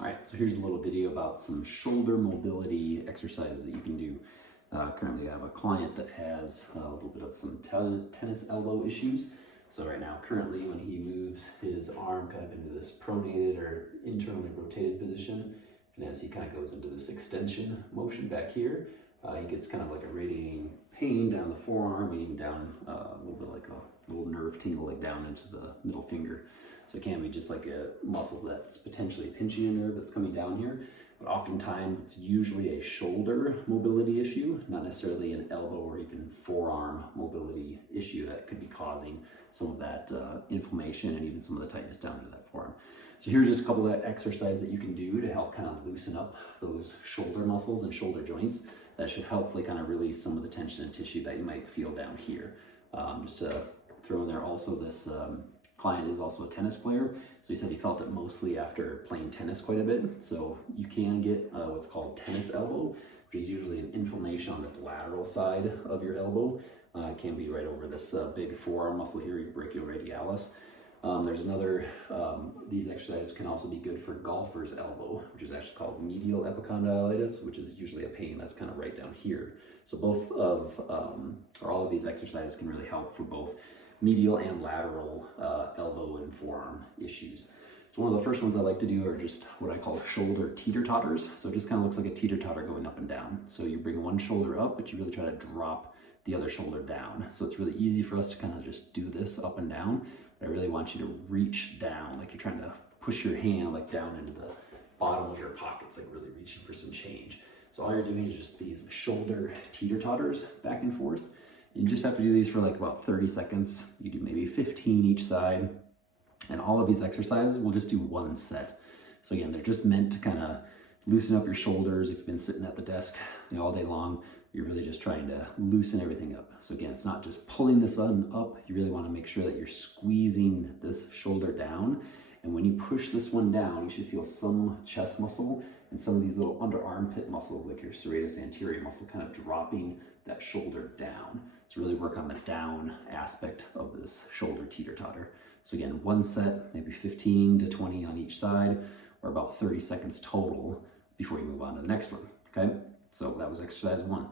All right, so here's a little video about some shoulder mobility exercises that you can do. Currently I have a client that has a little bit of some tennis elbow issues. So right now, currently when he moves his arm kind of into this pronated or internally rotated position, and as he kind of goes into this extension motion back here, he gets kind of like a radiating pain down the forearm, even down a little bit like a little nerve tingle like down into the middle finger. So it can be just like a muscle that's potentially pinching a nerve that's coming down here. But oftentimes it's usually a shoulder mobility issue, not necessarily an elbow or even forearm mobility issue that could be causing some of that inflammation and even some of the tightness down into that forearm. So here's just a couple of exercises that you can do to help kind of loosen up those shoulder muscles and shoulder joints that should hopefully kind of release some of the tension and tissue that you might feel down here. Just to throw in there also, this client is also a tennis player, so he said he felt it mostly after playing tennis quite a bit. So you can get what's called tennis elbow, which is usually an inflammation on this lateral side of your elbow. It can be right over this big forearm muscle here, your brachioradialis. There's another, these exercises can also be good for golfer's elbow, which is actually called medial epicondylitis, which is usually a pain that's kind of right down here. So both of, or all of these exercises can really help for both medial and lateral elbow and forearm issues. So one of the first ones I like to do are just what I call shoulder teeter-totters. So it just kind of looks like a teeter-totter going up and down. So you bring one shoulder up, but you really try to drop the other shoulder down. So it's really easy for us to kind of just do this up and down. But I really want you to reach down, like you're trying to push your hand like down into the bottom of your pockets, like really reaching for some change. So all you're doing is just these shoulder teeter-totters back and forth. You just have to do these for like about 30 seconds. You do maybe 15 each side. And all of these exercises, we'll just do one set. So again, they're just meant to kind of loosen up your shoulders. If you've been sitting at the desk all day long, you're really just trying to loosen everything up. So again, it's not just pulling this up. You really want to make sure that you're squeezing this shoulder down. And when you push this one down, you should feel some chest muscle and some of these little under armpit muscles, like your serratus anterior muscle, kind of dropping that shoulder down. So really work on the down aspect of this shoulder teeter-totter. So again, one set, maybe 15 to 20 on each side, or about 30 seconds total before you move on to the next one, okay? So that was exercise one.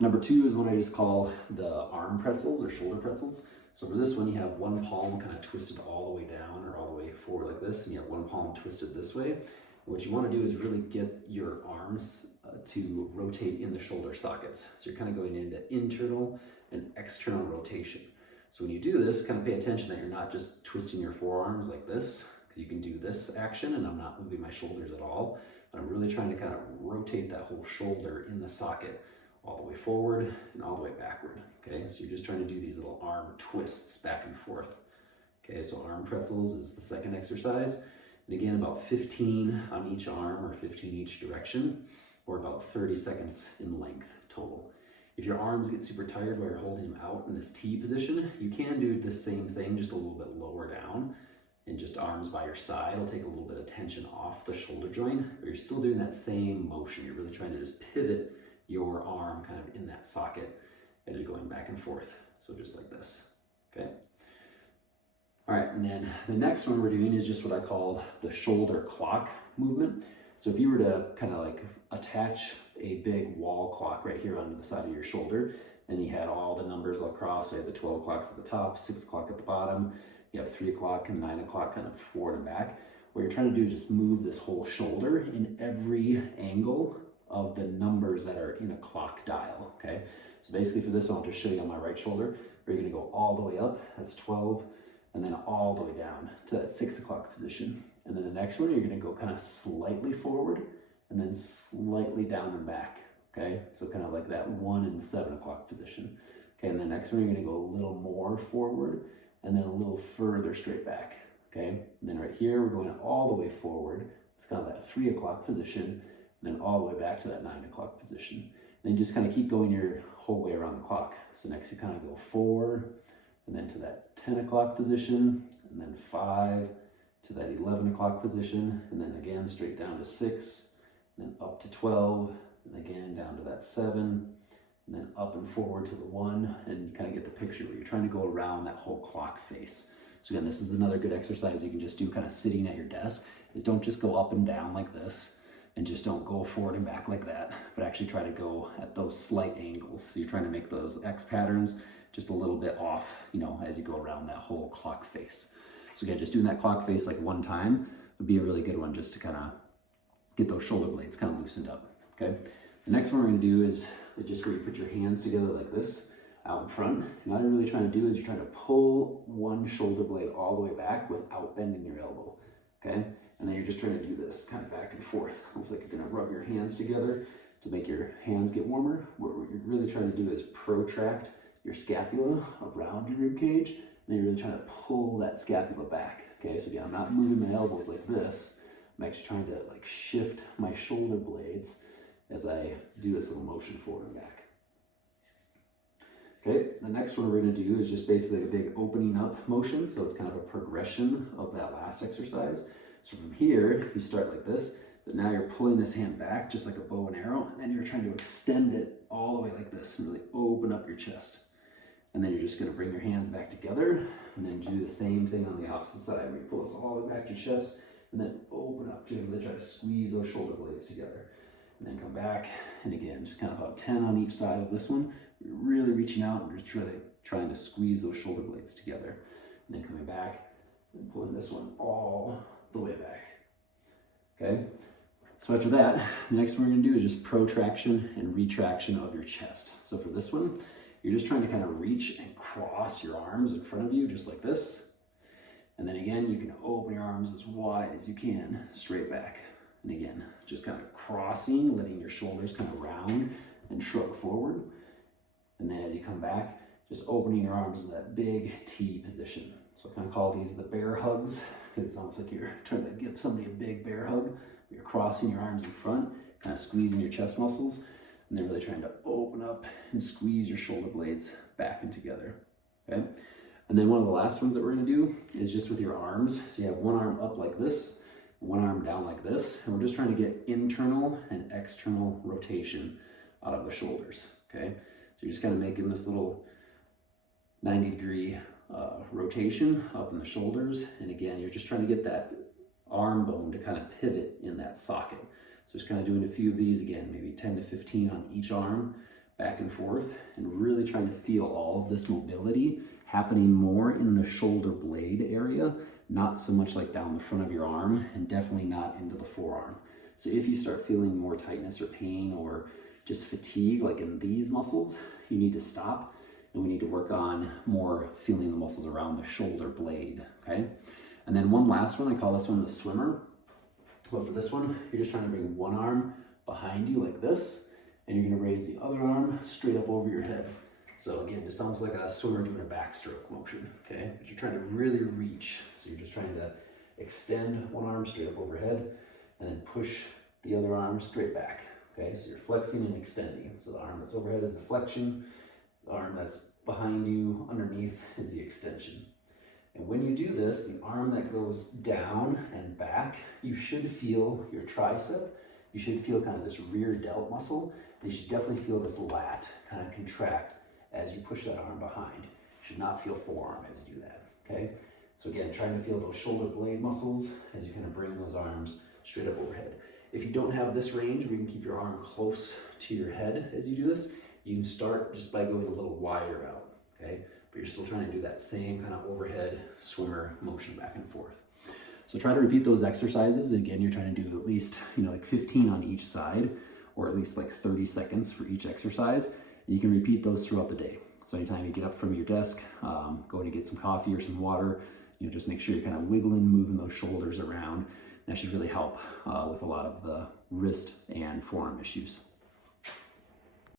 Number two is what I just call the arm pretzels or shoulder pretzels. So for this one, you have one palm kind of twisted all the way down or all the way forward like this, and you have one palm twisted this way. What you want to do is really get your arms to rotate in the shoulder sockets. So you're kind of going into internal and external rotation. So when you do this, kind of pay attention that you're not just twisting your forearms like this, because you can do this action and I'm not moving my shoulders at all. But I'm really trying to kind of rotate that whole shoulder in the socket all the way forward and all the way backward. Okay, so you're just trying to do these little arm twists back and forth. Okay, so arm pretzels is the second exercise. And again, about 15 on each arm or 15 each direction, or about 30 seconds in length total. If your arms get super tired while you're holding them out in this T position, you can do the same thing, just a little bit lower down, and just arms by your side. It'll take a little bit of tension off the shoulder joint, but you're still doing that same motion. You're really trying to just pivot your arm kind of in that socket as you're going back and forth. So just like this, okay? All right, and then the next one we're doing is just what I call the shoulder clock movement. So if you were to kind of like attach a big wall clock right here onto the side of your shoulder, and you had all the numbers across, so you had the 12 o'clocks at the top, 6 o'clock at the bottom, you have 3 o'clock and 9 o'clock kind of forward and back. What you're trying to do is just move this whole shoulder in every angle of the numbers that are in a clock dial, okay? So basically for this one, I'll just show you on my right shoulder, where you're gonna go all the way up, that's 12, and then all the way down to that 6 o'clock position. And then the next one, you're gonna go kind of slightly forward and then slightly down and back, okay? So kind of like that 1 and 7 o'clock position. Okay, and the next one, you're gonna go a little more forward and then a little further straight back, okay? And then right here, we're going all the way forward. It's kind of that 3 o'clock position, and then all the way back to that 9 o'clock position. And then just kind of keep going your whole way around the clock. So next you kind of go 4, and then to that 10 o'clock position, and then 5, to that 11 o'clock position, and then again straight down to 6, and then up to 12, and again down to that 7, and then up and forward to the 1, and you kind of get the picture where you're trying to go around that whole clock face. So again, this is another good exercise you can just do kind of sitting at your desk, is don't just go up and down like this, and just don't go forward and back like that, but actually try to go at those slight angles. So you're trying to make those X patterns just a little bit off, you know, as you go around that whole clock face. So again, just doing that clock face like one time would be a really good one just to kind of get those shoulder blades kind of loosened up, okay? The next one we're gonna do is just where you put your hands together like this, out in front. And all you're really trying to do is you're trying to pull one shoulder blade all the way back without bending your elbow, okay? And then you're just trying to do this kind of back and forth. Almost like you're gonna rub your hands together to make your hands get warmer. What you're really trying to do is protract your scapula around your rib cage, and then you're really trying to pull that scapula back, okay? So again, I'm not moving my elbows like this. I'm actually trying to like shift my shoulder blades as I do this little motion forward and back. Okay, the next one we're going to do is just basically a big opening up motion. So it's kind of a progression of that last exercise. So from here, you start like this, but now you're pulling this hand back just like a bow and arrow, and then you're trying to extend it all the way like this and really open up your chest. And then you're just going to bring your hands back together and then do the same thing on the opposite side where you pull this all the way back to your chest and then open up to really try to squeeze those shoulder blades together. And then come back, and again, just kind of about 10 on each side of this one. You're really reaching out and just really trying to squeeze those shoulder blades together. And then coming back and pulling this one all the way back. Okay? So after that, the next one we're gonna do is just protraction and retraction of your chest. So for this one, you're just trying to kind of reach and cross your arms in front of you, just like this. And then again, you can open your arms as wide as you can, straight back. And again, just kind of crossing, letting your shoulders kind of round and shrug forward. And then as you come back, just opening your arms in that big T position. So I kind of call these the bear hugs, because it's almost like you're trying to give somebody a big bear hug. You're crossing your arms in front, kind of squeezing your chest muscles, and then really trying to open up and squeeze your shoulder blades back and together, okay? And then one of the last ones that we're gonna do is just with your arms. So you have one arm up like this, one arm down like this, and we're just trying to get internal and external rotation out of the shoulders, okay? So you're just kind of making this little 90-degree rotation up in the shoulders, and again, you're just trying to get that arm bone to kind of pivot in that socket. So just kind of doing a few of these, again, maybe 10 to 15 on each arm, back and forth, and really trying to feel all of this mobility happening more in the shoulder blade area, not so much like down the front of your arm, and definitely not into the forearm. So if you start feeling more tightness or pain or just fatigue, like in these muscles, you need to stop, and we need to work on more feeling the muscles around the shoulder blade, okay? And then one last one, I call this one the swimmer. But for this one, you're just trying to bring one arm behind you like this, and you're gonna raise the other arm straight up over your head. So again, just almost like a swimmer doing a backstroke motion, okay? But you're trying to really reach. So you're just trying to extend one arm straight up overhead and then push the other arm straight back, okay? So you're flexing and extending. So the arm that's overhead is the flexion, the arm that's behind you underneath is the extension. And when you do this, the arm that goes down and back, you should feel your tricep. You should feel kind of this rear delt muscle. And you should definitely feel this lat kind of contract as you push that arm behind. You should not feel forearm as you do that, okay? So again, trying to feel those shoulder blade muscles as you kind of bring those arms straight up overhead. If you don't have this range where you can keep your arm close to your head as you do this, you can start just by going a little wider out, okay? But you're still trying to do that same kind of overhead swimmer motion back and forth. So try to repeat those exercises. Again, you're trying to do at least, like 15 on each side, or at least like 30 seconds for each exercise. And you can repeat those throughout the day. So anytime you get up from your desk, going to get some coffee or some water, just make sure you're kind of wiggling, moving those shoulders around. That should really help with a lot of the wrist and forearm issues.